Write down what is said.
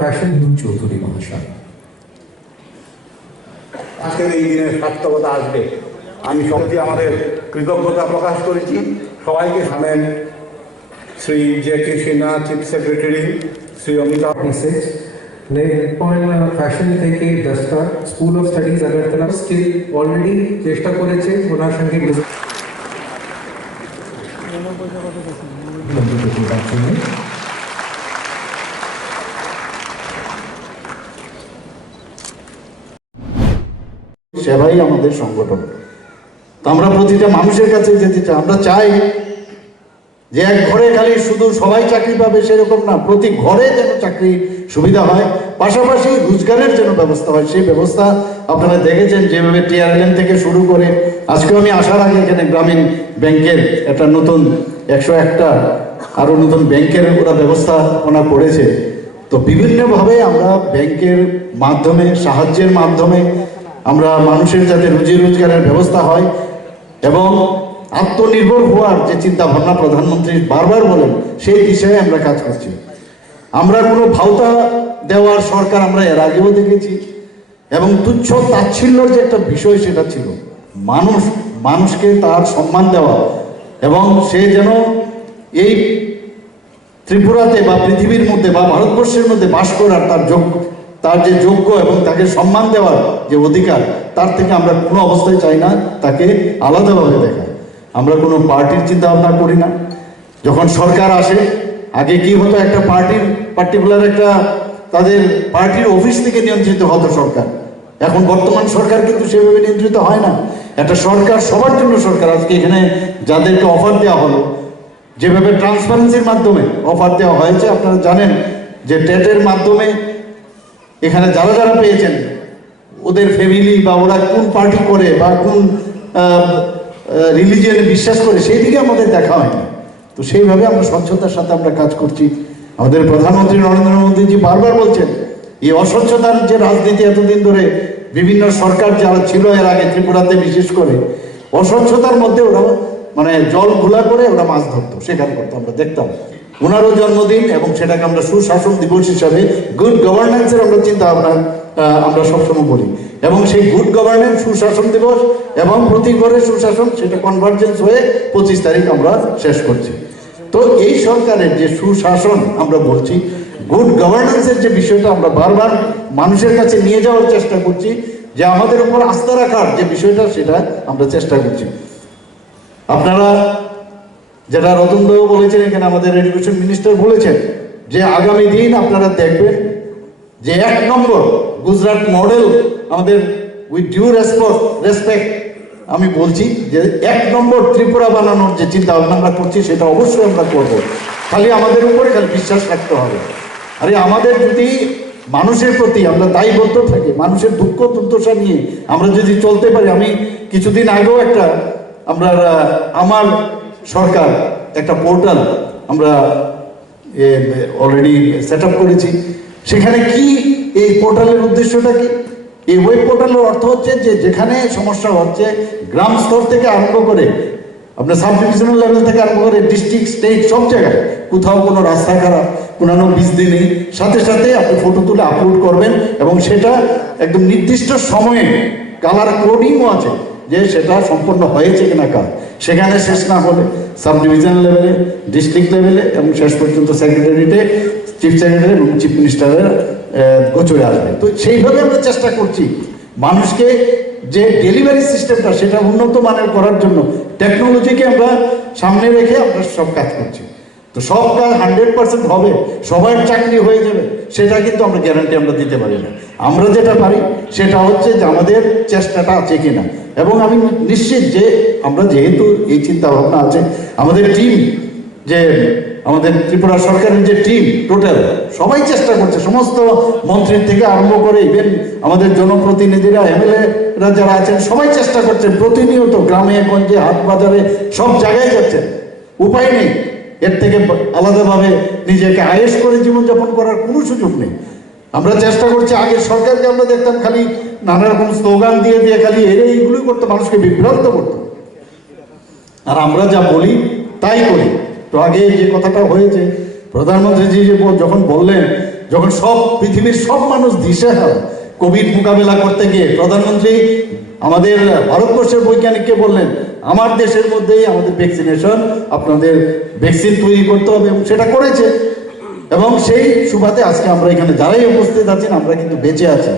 Fashion Chowdhury মহাশয় আজকের এই দিনের সার্থকতা আসবে আমি সত্যি আমাদের কৃতজ্ঞতা প্রকাশ করেছি সবাইকে সামেল Shri J K Sinha chief secretary Shri Amitabh ফ্যাশন থেকে দস্তার school of studies Agartala skill already চেষ্টা করেছে ওনার সঙ্গে সেবাই আমাদের সংগঠন। তো আমরা প্রতিটা মানুষের কাছে যেতে চাই, আমরা চাই যে এক ঘরে খালি শুধু সবাই চাকরি পাবে সেরকম না, প্রতি ঘরে যেন চাকরি সুবিধা হয়, পাশাপাশি রোজগারের যেন ব্যবস্থা হয়। সেই ব্যবস্থা আপনারা দেখেছেন যেভাবে TRLM থেকে শুরু করে আজকেও আমি আসার আগে এখানে গ্রামীণ ব্যাংকের একটা নতুন 101টা আরও নতুন ব্যাংকের ওরা ব্যবস্থাপনা করেছে। তো বিভিন্নভাবে আমরা ব্যাংকের মাধ্যমে সাহায্যের মাধ্যমে আমরা মানুষের যাতে রুজি রোজগারের ব্যবস্থা হয় এবং আত্মনির্ভর হওয়ার যে চিন্তা ভাবনা প্রধানমন্ত্রী বারবার বলেন সেই বিষয়ে আমরা কাজ করছি। আমরা কোনো ভাওতা দেওয়ার সরকার আমরা এর আগেও দেখেছি এবং তুচ্ছ তাচ্ছিল্যর যে একটা বিষয় সেটা ছিল। মানুষকে তার সম্মান দেওয়া এবং সে যেন এই ত্রিপুরাতে বা পৃথিবীর মধ্যে বা ভারতবর্ষের মধ্যে বাস করার তার যে যোগ্য এবং তাকে সম্মান দেওয়ার যে অধিকার, তার থেকে আমরা কোনো অবস্থায় চাই না তাকে আলাদাভাবে দেখা। আমরা কোনো পার্টির চিন্তা ভাবনা করি না। যখন সরকার আসে আগে কি হতো, একটা পার্টিকুলার একটা তাদের পার্টির অফিস থেকে নিয়ন্ত্রিত হতো সরকার। এখন বর্তমান সরকার কিন্তু সেভাবে নিয়ন্ত্রিত হয় না। একটা সরকার সবার জন্য সরকার। আজকে এখানে যাদেরকে অফার দেওয়া হলো, যেভাবে ট্রান্সপারেন্সির মাধ্যমে অফার দেওয়া হয়েছে, আপনারা জানেন যে টেটের মাধ্যমে এখানে যারা যারা পেয়েছেন ওদের ফ্যামিলি বা ওরা কোন পার্টি করে বা কোন রিলিজিয়নে বিশ্বাস করে সেই দিকে আমাদের দেখা হয়নি। তো সেইভাবে আমরা স্বচ্ছতার সাথে আমরা কাজ করছি। আমাদের প্রধানমন্ত্রী নরেন্দ্র মোদীজি বারবার বলছেন এই অস্বচ্ছতার যে রাজনীতি এতদিন ধরে বিভিন্ন সরকার যারা ছিল এর আগে ত্রিপুরাতে বিশেষ করে অস্বচ্ছতার মধ্যে ওরা মানে জল ঘোলা করে ওরা মাছ ধরতো, সেখানে করতো, আমরা দেখতাম। ওনারও জন্মদিন এবং সেটাকে আমরা সুশাসন দিবস হিসাবে গুড গভর্নেন্সের আমরা চিন্তা ভাবনা আমরা সবসময় বলি এবং সেই গুড গভর্নেন্স সুশাসন দিবস এবং প্রতি ঘরে সুশাসন সেটা কনভার্জেন্স হয়ে 25 তারিখ আমরা শেষ করছি। তো এই সরকারের যে সুশাসন আমরা বলছি, গুড গভর্নেন্সের যে বিষয়টা আমরা বারবার মানুষের কাছে নিয়ে যাওয়ার চেষ্টা করছি, যে আমাদের উপর আস্থা রাখার যে বিষয়টা সেটা আমরা চেষ্টা করছি। আপনারা যেটা রতনদেব বলেছেন, এখানে আমাদের এডুকেশন মিনিস্টার বলেছেন যে আগামী দিন আপনারা দেখবেন যে 1 নম্বর গুজরাট মডেল আমাদের উইথ ডিউ রেসপেক্ট আমি বলছি যে 1 নম্বর ত্রিপুরা বানানোর যে চিন্তা ভাবনা আমরা করছি সেটা অবশ্যই আমরা করব। খালি আমাদের উপরে খালি বিশ্বাস রাখতে হবে। আরে আমাদের যদি মানুষের প্রতি আমরা দায়বদ্ধ থাকি, মানুষের দুঃখ দুর্দশা নিয়ে আমরা যদি চলতে পারি। আমি কিছুদিন আগেও আমার সরকার একটা পোর্টাল আমরা অলরেডি সেট আপ করেছি। সেখানে কি এই পোর্টালের উদ্দেশ্যটা কি? এই ওয়েব পোর্টালের অর্থ হচ্ছে যে যেখানে সমস্যা হচ্ছে গ্রাম স্তর থেকে আরম্ভ করে আপনার সাব ডিভিশনাল লেভেল থেকে আরম্ভ করে ডিস্ট্রিক্ট স্টেট সব জায়গায় কোথাও কোনো রাস্তা খারাপ, কোনো বিজলি নেই, সাথে সাথে আপনি ফটো তুলে আপলোড করবেন এবং সেটা একদম নির্দিষ্ট সময়ে কালার কোডিংও আছে যে সেটা সম্পন্ন হয়েছে কিনা কাজ। সেখানে শেষ না হলে সাব ডিভিশনাল লেভেলে, ডিস্ট্রিক্ট লেভেলে এবং শেষ পর্যন্ত সেক্রেটারিতে চিফ সেক্রেটারি এবং চিফ মিনিস্টারের গোচরে আসবে। তো সেইভাবে আমরা চেষ্টা করছি মানুষকে যে ডেলিভারি সিস্টেমটা সেটা উন্নত মানের করার জন্য টেকনোলজিকে আমরা সামনে রেখে আমরা সব কাজ করছি। তো সব কাজ 100% হবে, সবার চাকরি হয়ে যাবে সেটা কিন্তু আমরা গ্যারান্টি আমরা দিতে পারি না। আমরা যেটা পারি সেটা হচ্ছে যে আমাদের চেষ্টাটা আছে কিনা, এবং আমি নিশ্চিত যে আমরা যেহেতু এই চিন্তা ভাবনা আছে আমাদের টিম, যে আমাদের ত্রিপুরা সরকারের যে টিম টোটাল সবাই চেষ্টা করছে, সমস্ত মন্ত্রীর থেকে আরম্ভ করে ইভেন আমাদের জনপ্রতিনিধিরা MLA-রা যারা আছেন সবাই চেষ্টা করছেন প্রতিনিয়ত গ্রামে গঞ্জে হাট বাজারে সব জায়গায় যাচ্ছেন। উপায় নেই, এর থেকে আলাদাভাবে নিজেকে আয়েশ করে জীবনযাপন করার কোনো সুযোগ নেই। আমরা চেষ্টা করছি, আগের সরকারকে আমরা দেখতাম খালি নানা রকম স্লোগান দিয়ে খালি এইগুলোই করতো, মানুষকে বিভ্রান্ত করতো। আর আমরা যা বলি তাই করি। তো আগে যে কথাটা হয়েছে প্রধানমন্ত্রীজি যে যখন বললেন, যখন সব পৃথিবীর সব মানুষ দিশেহারা কোভিড মোকাবেলা করতে গিয়ে, প্রধানমন্ত্রী আমাদের ভারতবর্ষের বৈজ্ঞানিককে বললেন, আমার দেশের মধ্যেই আমাদের ভ্যাকসিনেশন, আপনাদের ভ্যাকসিন তৈরি করতে হবে, এবং সেটা করেছে। এবং সেই সুবাদে আজকে আমরা এখানে যারাই উপস্থিত আছেন আমরা কিন্তু বেঁচে আছি।